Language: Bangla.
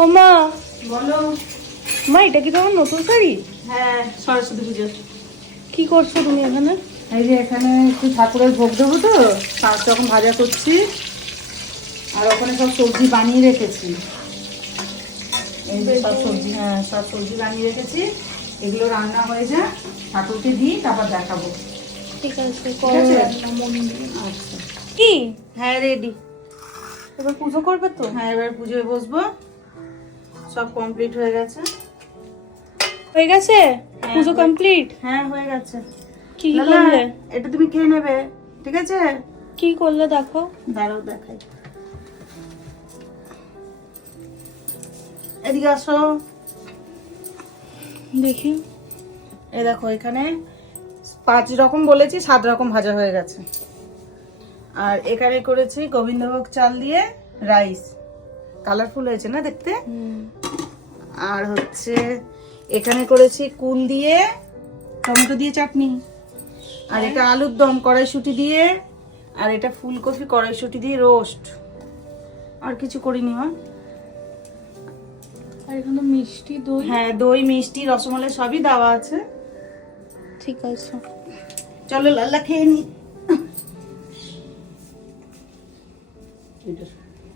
ও মা, বলো। মা এটা কি তোমার নতুন শাড়ি? হ্যাঁ, সরস্বতী পুজো। কি করছো তুমি এখানে? এই যে এখানে একটু ঠাকুরের ভোগ দেবো তো, 5 রকম ভাজা করছি। আর ওখানে সব সবজি বানিয়ে রেখেছি। এই যে সব সবজি, হ্যাঁ সব সবজি বানিয়ে রেখেছি। এগুলো রান্না হয়ে যায়, ঠাকুরকে দিই, তারপর দেখাবো। ঠিক আছে, ঠিক করো আছে? রান্না মন দিয়ে। আচ্ছা। কি হ্যাঁ, রেডি। এবার পুজো করবে তো? হ্যাঁ, এবার পুজোয় বসবো। সব কমপ্লিট হয়ে গেছে। হয়ে গেছে হ্যাঁ, পুজো কমপ্লিট? হ্যাঁ হয়ে গেছে। কি কি লালা, করলে? এটা তুমি খেয়ে নেবে, ঠিক আছে? কি করলে দেখো। দাঁড়াও দেখাই। এদিকে আসো। দেখি। এই দেখো, এখানে 5 রকম বলেছি, 7 রকম ভাজা হয়ে গেছে। আর এখানে করেছি গোবিন্দভোগ চাল দিয়ে রাইস। কালারফুল হয়েছে না দেখতে? আর হচ্ছে এখানে করেছি কুল দিয়ে টমেটো দিয়ে চাটনি। আর এটা আলুর দম কড়াইশুঁটি দিয়ে। আর এটা ফুলকপি কড়াইশুঁটি দিয়ে রোস্ট। আর কিছু করিনি মা। আর এখানে মিষ্টি দই। হ্যাঁ, দই মিষ্টি রসমালাই সবই দেওয়া আছে। ঠিক আছে, চলো লাল্লা খেয়ে নি।